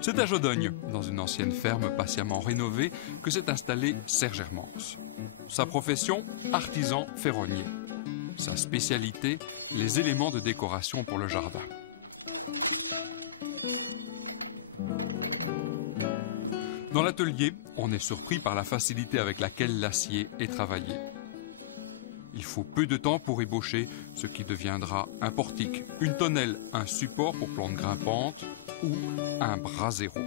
C'est à Jodogne, dans une ancienne ferme patiemment rénovée, que s'est installé Serge Hermance. Sa profession, artisan ferronnier. Sa spécialité, les éléments de décoration pour le jardin. Dans l'atelier, on est surpris par la facilité avec laquelle l'acier est travaillé. Il faut peu de temps pour ébaucher ce qui deviendra un portique, une tonnelle, un support pour plantes grimpantes ou un brasero.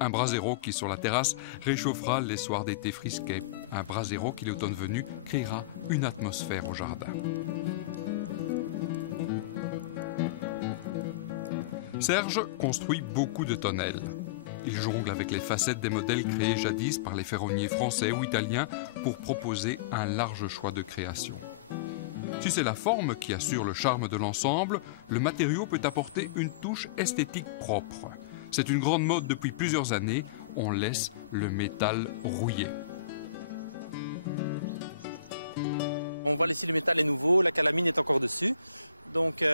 Un brasero qui, sur la terrasse, réchauffera les soirs d'été frisquets. Un brasero qui, l'automne venu, créera une atmosphère au jardin. Serge construit beaucoup de tonnelles. Il jongle avec les facettes des modèles créés jadis par les ferronniers français ou italiens pour proposer un large choix de création. Si c'est la forme qui assure le charme de l'ensemble, le matériau peut apporter une touche esthétique propre. C'est une grande mode depuis plusieurs années, on laisse le métal rouiller. On va laisser le métal à nouveau, la calamine est encore dessus. Donc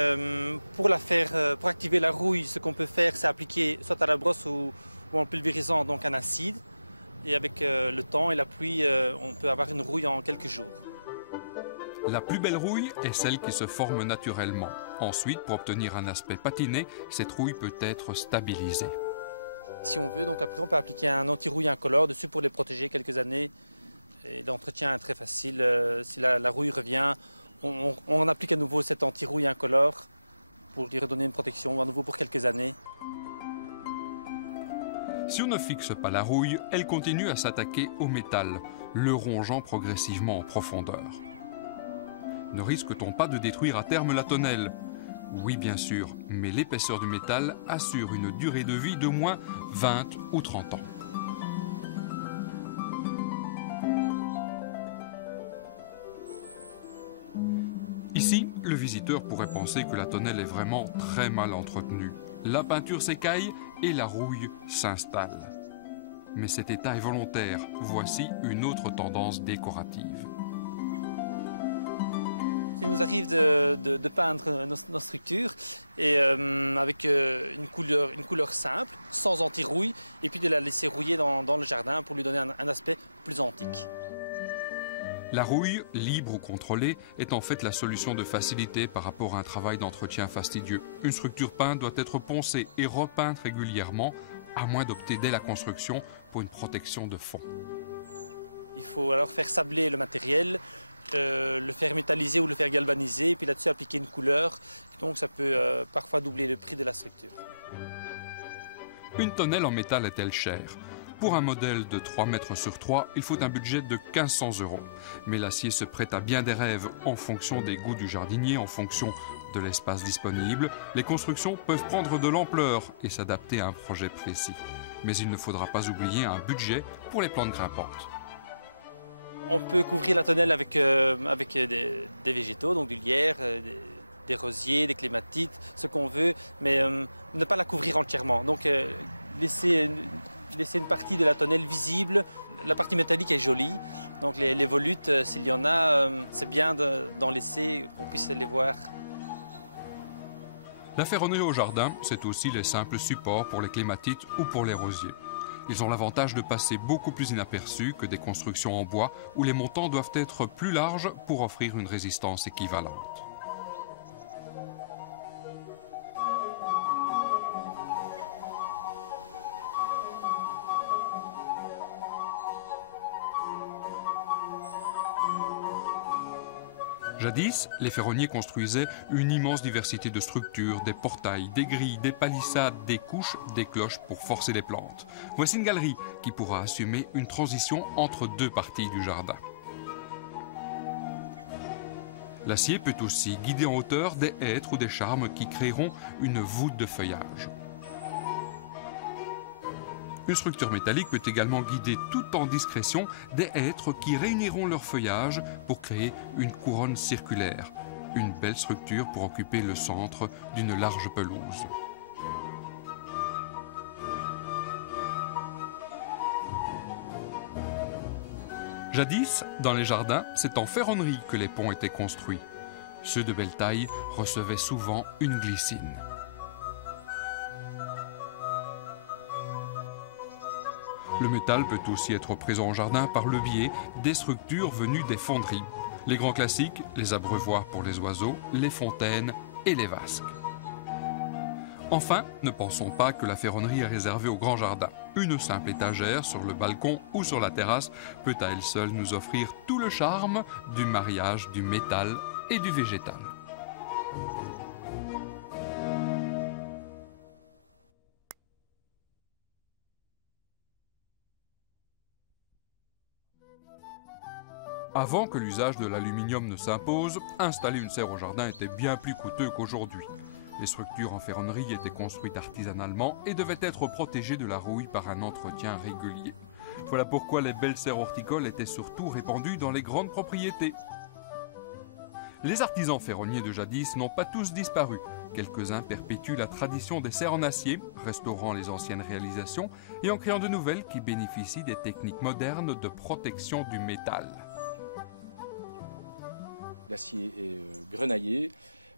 pour activer la rouille, ce qu'on peut faire, c'est appliquer soit à la brosse ou en pulvérisant donc un acide. Et avec le temps et la pluie, on peut avoir une rouille en quelques jours. La plus belle rouille est celle qui se forme naturellement. Ensuite, pour obtenir un aspect patiné, cette rouille peut être stabilisée. Si on veut appliquer un anti-rouille incolore dessus pour les protéger quelques années, et l'entretien est très facile. Si la rouille revient, on applique à nouveau cet anti-rouille incolore pour lui redonner une protection à nouveau pour quelques années. Si on ne fixe pas la rouille, elle continue à s'attaquer au métal, le rongeant progressivement en profondeur. Ne risque-t-on pas de détruire à terme la tonnelle? Oui, bien sûr, mais l'épaisseur du métal assure une durée de vie d'au moins 20 ou 30 ans. Ici, le visiteur pourrait penser que la tonnelle est vraiment très mal entretenue. La peinture s'écaille et la rouille s'installe. Mais cet état est volontaire. Voici une autre tendance décorative. De peindre nos structures et avec une couleur simple, sans anti-rouille, et puis de la laisser rouiller dans le jardin pour lui donner un aspect plus antique. La rouille, libre ou contrôlée, est en fait la solution de facilité par rapport à un travail d'entretien fastidieux. Une structure peinte doit être poncée et repeinte régulièrement, à moins d'opter dès la construction pour une protection de fond. Il faut alors faire sabler le matériel, le faire métalliser ou le faire galvaniser, et puis là-dessus appliquer une couleur. Donc ça peut parfois doubler le prix de la structure. Une tonnelle en métal est-elle chère? Pour un modèle de 3 mètres sur 3, il faut un budget de 1 500 €. Mais l'acier se prête à bien des rêves en fonction des goûts du jardinier, en fonction de l'espace disponible. Les constructions peuvent prendre de l'ampleur et s'adapter à un projet précis. Mais il ne faudra pas oublier un budget pour les plantes grimpantes. On peut remplir la tonnelle avec des végétaux, donc des lierres, des fonciers, des clématites, ce qu'on veut, mais ne pas la couvrir entièrement. Donc laisser une partie de la tonnelle visible, la partie métallique est jolie. Donc les volutes, s'il y en a, c'est bien d'en laisser pour puisse les voir. La ferronnerie au jardin, c'est aussi les simples supports pour les clématites ou pour les rosiers. Ils ont l'avantage de passer beaucoup plus inaperçus que des constructions en bois où les montants doivent être plus larges pour offrir une résistance équivalente. Jadis, les ferronniers construisaient une immense diversité de structures, des portails, des grilles, des palissades, des couches, des cloches pour forcer les plantes. Voici une galerie qui pourra assumer une transition entre deux parties du jardin. L'acier peut aussi guider en hauteur des hêtres ou des charmes qui créeront une voûte de feuillage. Une structure métallique peut également guider tout en discrétion des hêtres qui réuniront leur feuillage pour créer une couronne circulaire, une belle structure pour occuper le centre d'une large pelouse. Jadis, dans les jardins, c'est en ferronnerie que les ponts étaient construits. Ceux de belle taille recevaient souvent une glycine. Le métal peut aussi être présent au jardin par le biais des structures venues des fonderies. Les grands classiques, les abreuvoirs pour les oiseaux, les fontaines et les vasques. Enfin, ne pensons pas que la ferronnerie est réservée au grand jardin. Une simple étagère sur le balcon ou sur la terrasse peut à elle seule nous offrir tout le charme du mariage du métal et du végétal. Avant que l'usage de l'aluminium ne s'impose, installer une serre au jardin était bien plus coûteux qu'aujourd'hui. Les structures en ferronnerie étaient construites artisanalement et devaient être protégées de la rouille par un entretien régulier. Voilà pourquoi les belles serres horticoles étaient surtout répandues dans les grandes propriétés. Les artisans ferronniers de jadis n'ont pas tous disparu. Quelques-uns perpétuent la tradition des serres en acier, restaurant les anciennes réalisations et en créant de nouvelles qui bénéficient des techniques modernes de protection du métal.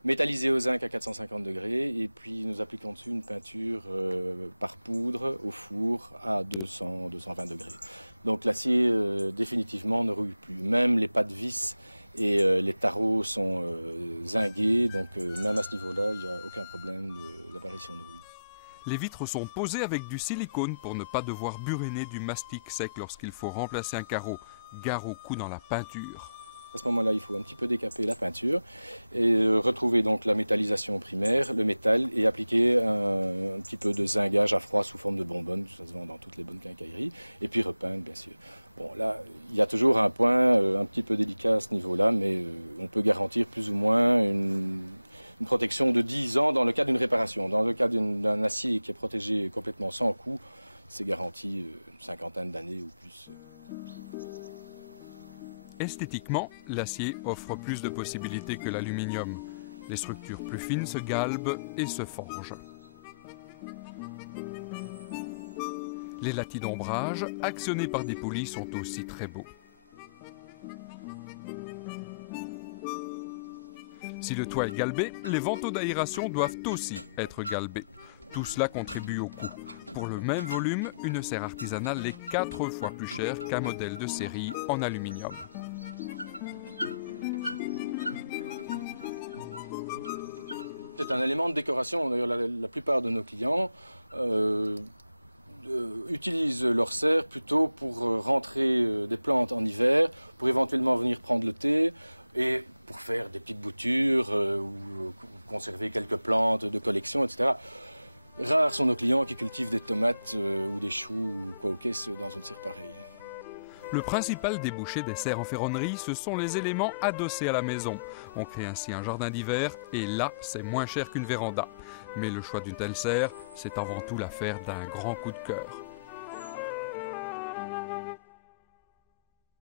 Métallisé au zinc à 450 degrés, et puis nous appliquons dessus une peinture par poudre au four à 220 degrés. Donc l'acier définitivement ne rouille plus. Même les pas de vis et les tarots sont zingués, donc dans la il n'y a aucun problème d'apparition. Les vitres sont posées avec du silicone pour ne pas devoir buriner du mastic sec lorsqu'il faut remplacer un carreau, gare au coup dans la peinture. À ce moment-là, il faut un petit peu décalquer la peinture et retrouver donc la métallisation primaire, le métal, et appliquer un petit peu de cingage à froid sous forme de bonbonne, de toute façon dans toutes les bonnes quincailleries, et puis repeindre bien sûr. Bon là, il y a toujours un point un petit peu délicat à ce niveau-là, mais on peut garantir plus ou moins une protection de 10 ans dans le cas d'une réparation. Dans le cas d'un acier qui est protégé complètement sans coût, c'est garanti une cinquantaine d'années ou plus. Esthétiquement, l'acier offre plus de possibilités que l'aluminium. Les structures plus fines se galbent et se forgent. Les latis d'ombrage, actionnés par des poulies, sont aussi très beaux. Si le toit est galbé, les vantaux d'aération doivent aussi être galbés. Tout cela contribue au coût. Pour le même volume, une serre artisanale est 4 fois plus chère qu'un modèle de série en aluminium. La plupart de nos clients utilisent leur serre plutôt pour rentrer des plantes en hiver, pour éventuellement venir prendre le thé et pour faire des petites boutures ou conserver quelques plantes de collection, etc. Rares sont nos clients qui cultivent des tomates, des choux ou des caisses dans une serre pareille. Le principal débouché des serres en ferronnerie, ce sont les éléments adossés à la maison. On crée ainsi un jardin d'hiver et là, c'est moins cher qu'une véranda. Mais le choix d'une telle serre, c'est avant tout l'affaire d'un grand coup de cœur.